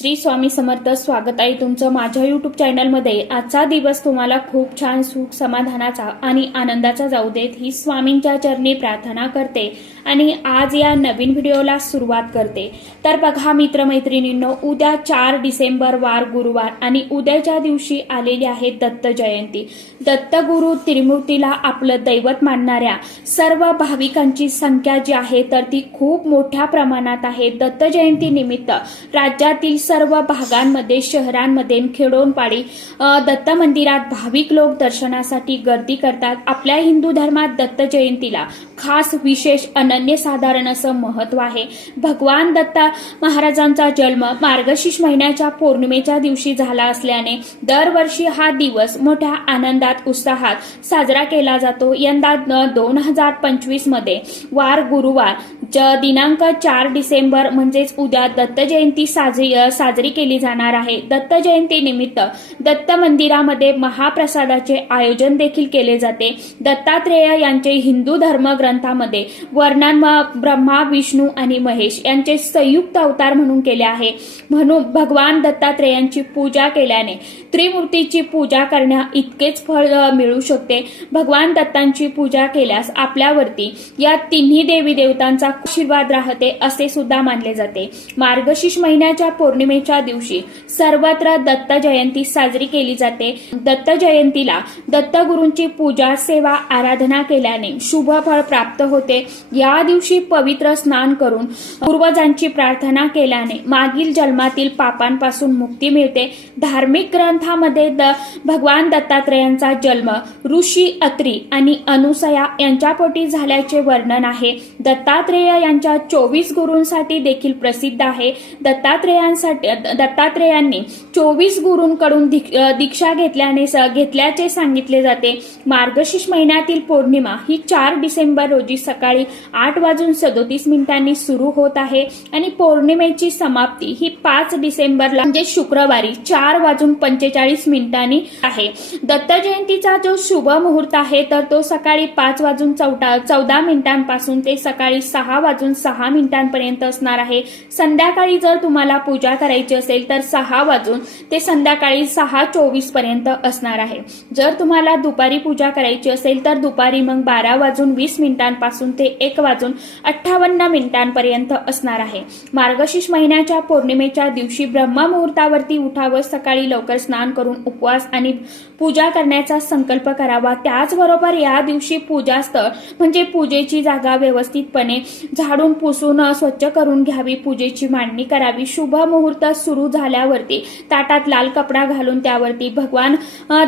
श्री स्वामी समर्थ स्वागत आहे तुमचं माझ्या यूट्यूब चॅनलमध्ये आजचा दिवस तुम्हाला खूप छान सुख समाधानाचा आणि आनंदाचा जाऊ देत ही स्वामींच्या चरणी प्रार्थना करते. आणि आज या नवीन व्हिडिओला सुरुवात करते. तर बघा मित्रमैत्रिणींनो उद्या चार डिसेंबर वार गुरुवार आणि उद्याच्या दिवशी आलेली आहे दत्त जयंती. दत्तगुरु त्रिमूर्तीला आपलं दैवत मानणाऱ्या सर्व भाविकांची संख्या जी आहे तर ती खूप मोठ्या प्रमाणात आहे. दत्त जयंती निमित्त राज्यातील सर्व भागांमध्ये शहरांमध्ये खेडोनपाडी दत्त मंदिरात भाविक लोक दर्शनासाठी गर्दी करतात. आपल्या हिंदू धर्मात दत्त जयंतीला खास विशेष अनन्यसाधारण असं महत्त्व आहे. भगवान दत्ता महाराजांचा जन्म मार्गशीर्ष महिन्याच्या पौर्णिमेच्या दिवशी झाला असल्याने दरवर्षी हा दिवस मोठ्या आनंदात उत्साहात साजरा केला जातो. यंदा दोन हजार पंचवीसमध्ये वार गुरुवार दिनांक चार डिसेंबर म्हणजेच उद्या दत्त जयंती साजरी साजरी केली जाणार आहे. दत्त जयंतीनिमित्त दत्त मंदिरामध्ये महाप्रसादाचे आयोजन देखील केले जाते. दत्तात्रेय यांचे हिंदू धर्म ग्रंथामध्ये वर्णन म- ब्रह्मा विष्णू आणि महेश यांचे संयुक्त अवतार म्हणून केले आहे. म्हणून भगवान दत्तात्रेयांची पूजा केल्याने त्रिमूर्तीची पूजा करण्या इतकेच फळ मिळू शकते. भगवान दत्तांची पूजा केल्यास आपल्यावरती या तिन्ही देवी देवतांचा आशीर्वाद राहते असे सुद्धा मानले जाते. मार्गशीर्ष महिन्याच्या पौर्णिमेच्या दिवशी सर्वत्र दत्त जयंती साजरी केली जाते. दत्त जयंतीला दत्तगुरूंची पूजा सेवा आराधना केल्याने शुभ फळ प्राप्त होते. या दिवशी पवित्र स्नान करून पूर्वजांची प्रार्थना केल्याने मागील जन्मातील पापांपासून मुक्ती मिळते. धार्मिक ग्रंथामध्ये द भगवान दत्तात्रयांचा जन्म ऋषी अत्री आणि अनुसया यांच्या पोटी झाल्याचे वर्णन आहे. दत्तात्रेय यांच्या चोवीस गुरूंसाठी देखील प्रसिद्ध आहे. दत्तात्रेयांसाठी दत्तात्रेयांनी चोवीस गुरूंकडून दीक्षा घेतल्याने घेतल्याचे सांगितले जाते. मार्गशीर्ष महिन्यातील पौर्णिमा ही चार डिसेंबर रोजी सकाळी आठ वाजून सदोतीस मिनिटांनी सुरू होत आहे आणि पौर्णिमेची समाप्ती ही पाच डिसेंबरला म्हणजे शुक्रवारी चार वाजून पंचेचाळीस मिनिटांनी आहे. दत्त जयंतीचा जो शुभ मुहूर्त आहे तर तो सकाळी पाच वाजून चौदा चौदा मिनिटांपासून ते सकाळी सहा वाजून सहा मिनिटांपर्यंत असणार आहे. संध्याकाळी जर तुम्हाला पूजा करायची असेल तर सहा वाजून ते संध्याकाळी सहा चोवीसपर्यंत असणार आहे. जर तुम्हाला दुपारी पूजा करायची असेल तर दुपारी मग बारा वाजून वीस मिनिटांपासून ते एक वाजून अठ्ठावन्न मिनिटांपर्यंत असणार आहे. मार्गशीर्ष महिन्याच्या पौर्णिमेच्या दिवशी ब्रह्ममुहूर्तावरती उठावं सकाळी लवकर स्नान करून उपवास आणि पूजा करण्याचा संकल्प करावा. त्याचबरोबर या दिवशी पूजास्थळ म्हणजे पूजेची जागा व्यवस्थितपणे झाडून पुसून स्वच्छ करून घ्यावी. पूजेची मांडणी करावी. शुभ मुहूर्त सुरू झाल्यावरती ताटात लाल कपडा घालून त्यावरती भगवान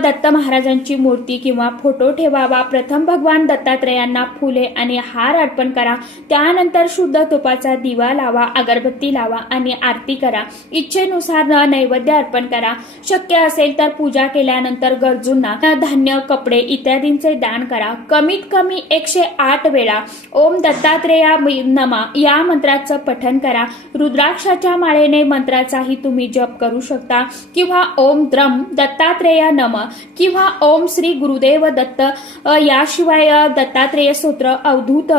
दत्त महाराजांची मूर्ती किंवा फोटो ठेवावा. प्रथम भगवान दत्तात्रेयांना फुले आणि हार अर्पण करा. त्यानंतर शुद्ध तुपाचा दिवा लावा अगरबत्ती लावा आणि आरती करा. इच्छेनुसार नैवेद्य अर्पण करा. शक्य असेल तर पूजा केल्यानंतर गरजूंना धान्य कपडे इत्यादींचे दान करा. कमीत कमी एकशे आठ वेळा. ओम दत्तात्रेया नमा या मंत्राचं पठन करा. रुद्राक्षाच्या माळेने मंत्राचाही तुम्ही जप करू शकता. किंवा ओम द्रम दत्तात्रेय नम किंवा ओम श्री गुरुदेव दत्त याशिवाय दत्तात्रेय स्तोत्र अवधूत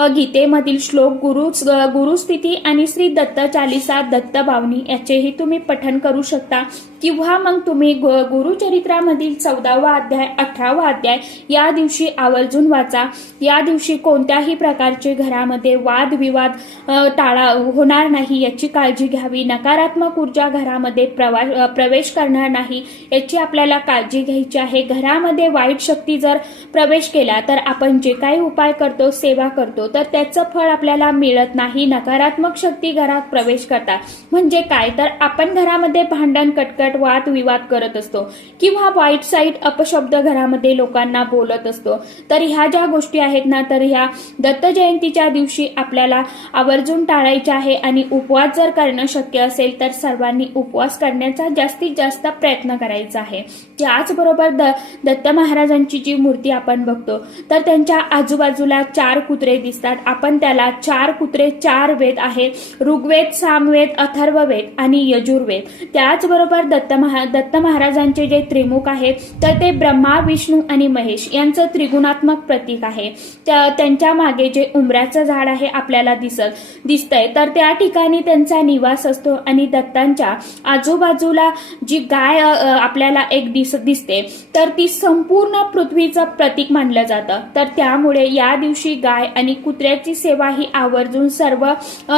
गीतेमधील श्लोक गुरु गुरुस्थिती आणि श्री दत्त चालिसा दत्त भावनी याचेही तुम्ही पठन करू शकता. किंवा मग तुम्ही गु- गुरुचरित्रामधील चौदावा अध्याय अठरावा अध्याय या दिवशी आवर्जून वाचा. या दिवशी कोणत्याही प्रकारचे घरामध्ये वादविवाद टाळा होणार नाही याची काळजी घ्यावी. नकारात्मक ऊर्जा घरामध्ये प्रवा- प्रवेश करणार नाही याची आपल्याला काळजी घ्यायची आहे. घरामध्ये वाईट शक्ती जर प्रवेश केला तर आपण जे काही उपाय करतो सेवा करतो तर त्याचं फळ आपल्याला मिळत नाही. नकारात्मक शक्ती घरात प्रवेश करतात. म्हणजे काय? तर आपण घरामध्ये भांडण कटकट वाद वादविवाद करत असतो. किंवा वाईट साईट अपशब्द घरामध्ये लोकांना बोलत असतो. तर ह्या ज्या गोष्टी आहेत ना तर ह्या दत्त जयंतीच्या दिवशी आपल्याला आवर्जून टाळायच्या आहे आणि उपवास जर करणं शक्य असेल तर सर्वांनी उपवास करण्याचा जास्तीत जास्त प्रयत्न करायचा आहे. त्याचबरोबर द दत्त महाराजांची जी मूर्ती आपण बघतो तर त्यांच्या आजूबाजूला चार कुत्रे दिसतात. आपण त्याला चार कुत्रे चार वेद आहेत. ऋग्वेद सामवेद अथर्ववेद आणि यजुर्वेद. त्याचबरोबर दत्त महा दत्त महाराजांचे जे त्रिमुख आहेत तर ते ब्रह्मा विष्णू आणि महेश यांचं त्रिगुणात्मक प्रतीक आहे. त्या- त्यांच्या मागे जे उंबऱ्याचं झाड आहे आपल्याला दिसत दिसतंय. तर त्या ठिकाणी त्यांचा निवास असतो आणि दत्तांच्या आजूबाजूला जी गाय आपल्याला एक दिस दिसते तर ती संपूर्ण पृथ्वीचं प्रतीक मानलं जातं. तर त्यामुळे या दिवशी गाय आणि कुत्र्याची सेवा ही आवर्जून सर्व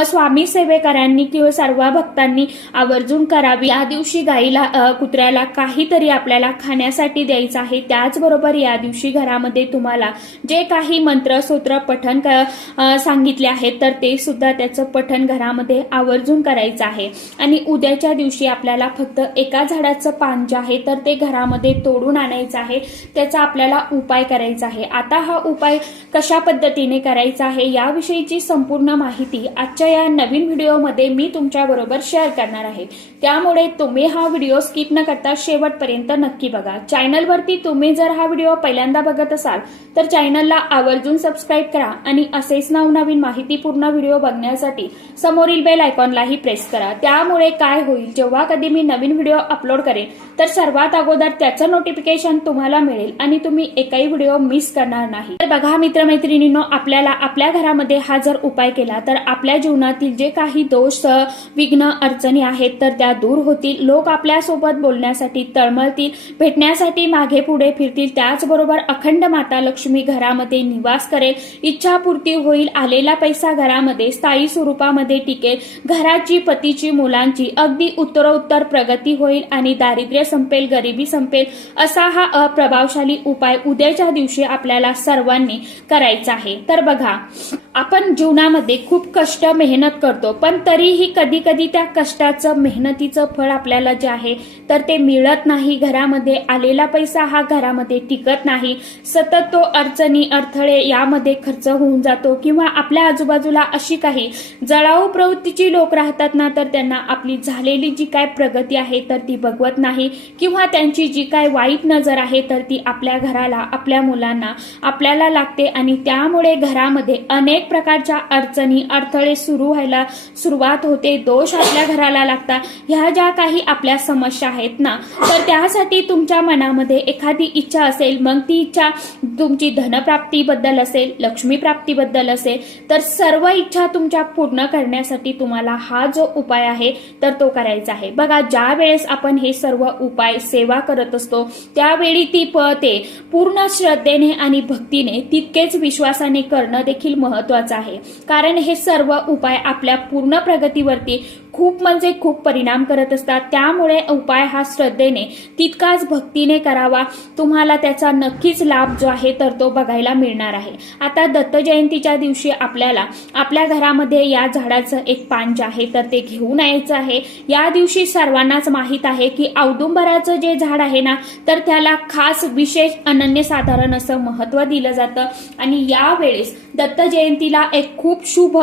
स्वामी सेवेकरांनी किंवा सर्व भक्तांनी आवर्जून करावी. या दिवशी गाईला कुत्र्याला काहीतरी आपल्याला खाण्यासाठी द्यायचं आहे. त्याचबरोबर या दिवशी घरामध्ये तुम्हाला जे काही मंत्र सूत्र पठण क- सांगितले आहेत तर ते सुद्धा त्याचं पठण घरामध्ये आवर्जून करायचं आहे. आणि उद्याच्या दिवशी आपल्याला फक्त एका झाडाचं पान जे आहे तर ते घरामध्ये तोडून आणायचं आहे. त्याचा आपल्याला उपाय करायचा आहे. आता हा उपाय कशा पद्धतीने करायचा आहे याविषयीची संपूर्ण माहिती आजच्या या नवीन व्हिडिओमध्ये मी तुमच्याबरोबर शेअर करणार आहे. त्यामुळे तुम्ही हा व्हिडिओ स्किप न करता शेवटपर्यंत नक्की बघा. चॅनलवरती तुम्ही जर हा व्हिडिओ पहिल्यांदा बघत असाल तर चॅनलला आवर्जून सबस्क्राईब करा आणि असेच नवनवीन माहितीपूर्ण व्हिडिओ बघण्यासाठी समोरील बेल आयकॉनलाही प्रेस करा. त्यामुळे काय होईल जेव्हा कधी मी नवीन व्हिडिओ अपलोड करेन तर सर्वात अगोदर त्याचं नोटिफिकेशन तुम्हाला मिळेल आणि तुम्ही एकही व्हिडिओ मिस करणार नाही. तर बघा मित्रमैत्रिणींनो आपल्याला आपल्या घरामध्ये हा जर उपाय केला तर आपल्या जीवनातील जे काही दोष विघ्न अडचणी आहेत तर त्या दूर होतील. लोक आपल्या आपल्यासोबत बोलण्यासाठी तळमळतील भेटण्यासाठी मागे पुढे फिरतील. त्याचबरोबर अखंड माता लक्ष्मी घरामध्ये निवास करेल. इच्छापूर्ती होईल. आलेला पैसा घरामध्ये स्थायी स्वरूपामध्ये टिकेल. घराची पतीची मुलांची अगदी उत्तरोत्तर प्रगती होईल आणि दारिद्र्य संपेल गरिबी संपेल असा हा अप्रभावशाली उपाय उद्याच्या दिवशी आपल्याला सर्वांनी करायचा आहे. तर बघा आपण जीवनामध्ये खूप कष्ट मेहनत करतो पण तरीही कधी कधी त्या कष्टाचं मेहनतीचं फळ आपल्याला जे आहे तर ते मिळत नाही. घरामध्ये आलेला पैसा हा घरामध्ये टिकत नाही. सतत तो अडचणी अडथळे यामध्ये खर्च होऊन जातो किंवा आपल्या आजूबाजूला अशी काही जळाऊ प्रवृत्तीची लोक राहतात ना तर त्यांना आपली झालेली जी काय प्रगती आहे तर ती बघवत नाही. किंवा त्यांची जी काय वाईट नजर आहे तर ती आपल्या घराला आपल्या मुलांना आपल्याला लागते आणि त्यामुळे घरामध्ये अनेक प्रकारच्या अडचणी अडथळे सुरू व्हायला सुरुवात होते. दोष आपल्या घराला लागतात ह्या ज्या काही आपल्या समस्या आहेत ना तर त्यासाठी तुमच्या मनामध्ये एखादी इच्छा असेल मग ती इच्छा तुमची धनप्राप्तीबद्दल असेल लक्ष्मीप्राप्तीबद्दल असेल तर सर्व इच्छा तुमच्या पूर्ण करण्यासाठी तुम्हाला हा जो उपाय आहे तर तो करायचा आहे. बघा ज्या वेळेस आपण हे सर्व उपाय सेवा करत असतो त्यावेळी ती पळते. पूर्ण श्रद्धेने आणि भक्तीने तितकेच विश्वासाने करणं देखील महत्वाचं आहे. कारण हे सर्व उपाय आपल्या पूर्ण प्रगतीवरती खूप म्हणजे खूप परिणाम करत असतात. त्यामुळे उपाय हा श्रद्धेने तितकाच भक्तीने करावा. तुम्हाला त्याचा नक्कीच लाभ जो आहे तर तो बघायला मिळणार आहे. आता दत्त जयंतीच्या दिवशी आपल्याला आपल्या घरामध्ये या झाडाचं एक पान जे आहे तर ते घेऊन यायचं आहे. या दिवशी सर्वांनाच माहीत आहे की औदुंबराचं जे झाड आहे ना तर त्याला खास विशेष अनन्यसाधारण असं महत्त्व दिलं जातं. आणि यावेळेस दत्त जयंतीला एक खूप शुभ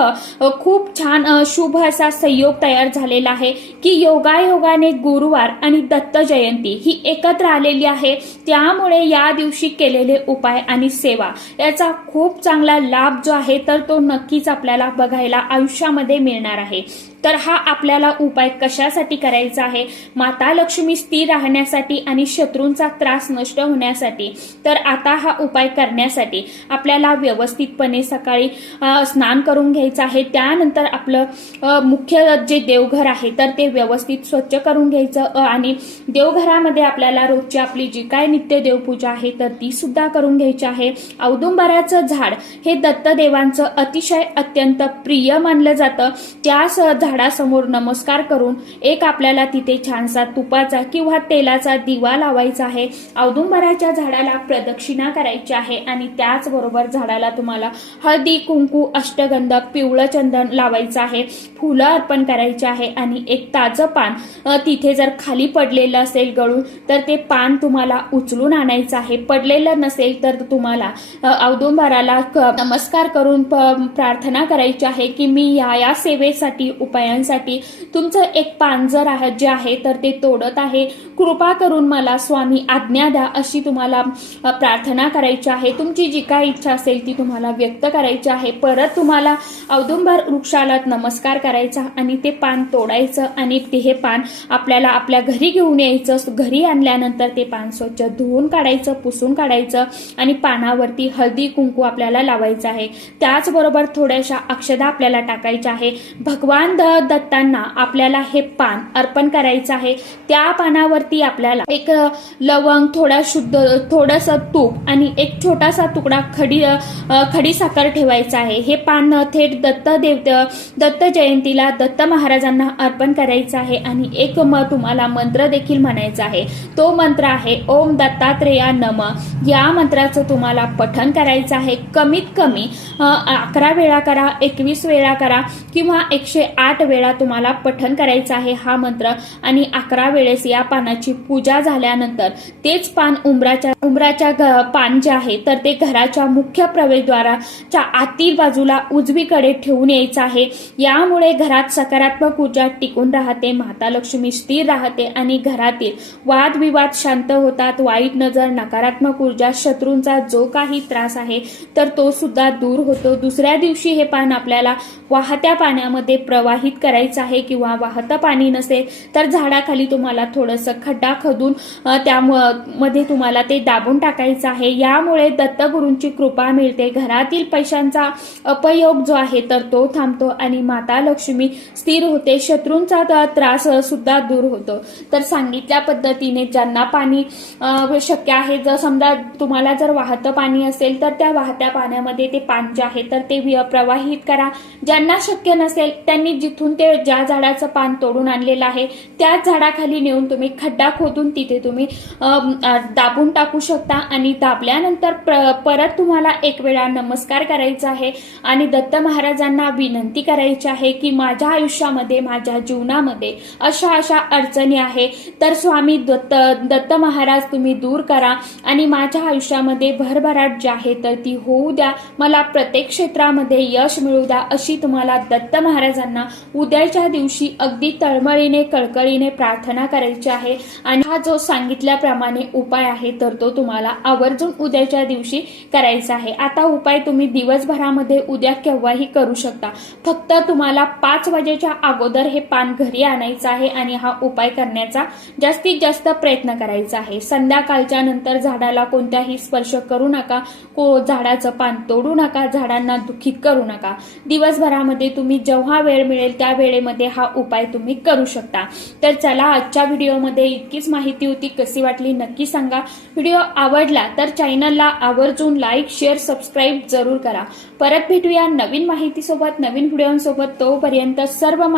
खूप छान शुभ असा संयोग तयार झालेला आहे की योगायोगाने गुरुवार आणि दत्त जयंती ही एकत्र आलेली आहे. त्यामुळे या दिवशी केलेले उपाय आणि सेवा याचा खूप चांगला लाभ जो आहे तर तो नक्कीच आपल्याला बघायला आयुष्यामध्ये मिळणार आहे. तर हा आपल्याला उपाय कशासाठी करायचा आहे? माता लक्ष्मी स्थिर राहण्यासाठी आणि शत्रूंचा त्रास नष्ट होण्यासाठी. तर आता हा उपाय करण्यासाठी आपल्याला व्यवस्थितपणे सकाळी स्नान करून घ्यायचं आहे. त्यानंतर आपलं मुख्य जे देवघर आहे तर ते व्यवस्थित स्वच्छ करून घ्यायचं. आणि देवघरामध्ये आपल्याला रोजची आपली जी काय नित्य देवपूजा आहे तर ती सुद्धा करून घ्यायची आहे. औदुंबराचं झाड हे दत्तदेवांचं अतिशय अत्यंत प्रिय मानलं जातं. त्यास झाडासमोर नमस्कार करून एक आपल्याला तिथे छानसा तुपाचा किंवा तेलाचा दिवा लावायचा आहे. औदुंबराच्या झाडाला प्रदक्षिणा करायची आहे आणि त्याचबरोबर झाडाला तुम्हाला हळदी कुंकू अष्टगंधक पिवळं चंदन लावायचं आहे. फुलं अर्पण करायची आहे आणि एक ताजं पान तिथे जर खाली पडलेलं असेल गळून तर ते पान तुम्हाला उचलून आणायचं आहे. पडलेलं नसेल तर तुम्हाला औदुंबराला क- नमस्कार करून प- प्रार्थना करायची आहे की मी या या सेवेसाठी उपायांसाठी तुमचं एक पान जर आहे जे आहे तर ते तोडत आहे. कृपा करून मला स्वामी आज्ञा द्या अशी तुम्हाला प्रार्थना करायची आहे. तुमची जी काय इच्छा असेल ती तुम्हाला व्यक्त करायची आहे. परत तुम्हाला औदुंबर वृक्षाला नमस्कार करायचा आणि ते पान तोडायचं आणि ते हे पान आपल्याला आपल्या घरी घेऊन यायचं. घरी आणल्यानंतर ते पान स्वच्छ धुवून काढायचं पुसून काढायचं आणि पानावरती हळदी कुंकू आपल्याला लावायचं आहे. त्याचबरोबर थोड्याशा अक्षदा आपल्याला टाकायच्या आहे. भगवान द दत्तांना आपल्याला हे पान अर्पण करायचं आहे. त्या पानावरती आपल्याला एक लवंग थोडा शुद्ध थोडस तूप आणि एक छोटासा तुकडा खडी खडी साखर ठेवायचा आहे. हे पान थेट दत्त देव दत्त जयंतीला दत्त महाराज महाराजांना अर्पण करायचं आहे आणि एक म तुम्हाला मंत्र देखील म्हणायचा आहे. तो मंत्र आहे ओम दत्तात्रेया नम. या मंत्राचं तुम्हाला पठन करायचं आहे. कमीत कमी अकरा वेळा करा एकवीस वेळा करा किंवा एकशे आठ वेळा तुम्हाला पठन करायचं आहे हा मंत्र. आणि अकरा वेळेस या पानाची पूजा झाल्यानंतर तेच पान उंबराच्या उंबराच्या पान जे आहे तर ते घराच्या मुख्य प्रवेशद्वाराच्या आतील बाजूला उजवीकडे ठेवून यायचं आहे. यामुळे घरात सकारात्मक ऊर्जा टिकून राहते माता लक्ष्मी स्थिर राहते आणि घरातील वादविवाद शांत होतात. वाईट नजर नकारात्मक ऊर्जा शत्रूंचा जो काही त्रास आहे तर तो सुद्धा दूर होतो. दुसऱ्या दिवशी हे पान आपल्याला वाहत्या पाण्यामध्ये प्रवाहित करायचं आहे किंवा वाहतं पाणी नसेल तर झाडाखाली तुम्हाला थोडंसं खड्डा खदून त्यामध्ये तुम्हाला ते दाबून टाकायचं आहे. यामुळे दत्तगुरूंची कृपा मिळते. घरातील पैशांचा अपयोग जो आहे तर तो थांबतो आणि माता लक्ष्मी स्थिर होते शत्रूंचा त्रास सुद्धा दूर होतो. तर सांगितल्या पद्धतीने ज्यांना पाणी शक्य आहे जर समजा तुम्हाला जर वाहतं पाणी असेल तर त्या वाहत्या पाण्यामध्ये ते पान जे आहे तर ते वि- प्रवाहित करा. ज्यांना शक्य नसेल त्यांनी जिथून ते ज्या झाडाचं पान तोडून आणलेलं आहे त्याच झाडाखाली नेऊन तुम्ही खड्डा खोदून तिथे तुम्ही दाबून टाकू शकता आणि दाबल्यानंतर प्र- परत तुम्हाला एक वेळा नमस्कार करायचा आहे आणि दत्त महाराजांना विनंती करायची आहे की माझ्या आयुष्यामध्ये माझ्या जीवनामध्ये अशा अशा अडचणी आहे. तर स्वामी दत्त दत्त महाराज तुम्ही दूर करा आणि माझ्या आयुष्यामध्ये भरभराट जी आहे तर ती होऊ द्या. मला प्रत्येक क्षेत्रामध्ये यश मिळू द्या अशी तुम्हाला दत्त महाराजांना उद्याच्या दिवशी अगदी तळमळीने कळकळीने प्रार्थना करायची आहे. आणि हा जो सांगितल्याप्रमाणे उपाय आहे तर तो तुम्हाला आवर्जून उद्याच्या दिवशी करायचा आहे. आता उपाय तुम्ही दिवसभरामध्ये उद्या केव्हाही करू शकता. फक्त तुम्हाला पाच वाजेच्या अगोदर हे पान घरी आणायचं आहे आणि हा उपाय करण्याचा जास्तीत जास्त प्रयत्न करायचा आहे. संध्याकाळच्या नंतर झाडाला कोणत्याही स्पर्श करू नका. को झाडाचं पान तोडू नका. झाडांना दुखीत करू नका. दिवसभरामध्ये तुम्ही जेव्हा वेळ मिळेल त्या वेळेमध्ये हा उपाय तुम्ही करू शकता. तर चला आजच्या व्हिडिओमध्ये इतकीच माहिती होती. कशी वाटली नक्की सांगा. व्हिडिओ आवडला तर चॅनलला आवर्जून लाईक शेअर सबस्क्राईब जरूर करा. परत भेटूया नवीन माहितीसोबत नवीन व्हिडिओसोबत. तोपर्यंत सर्व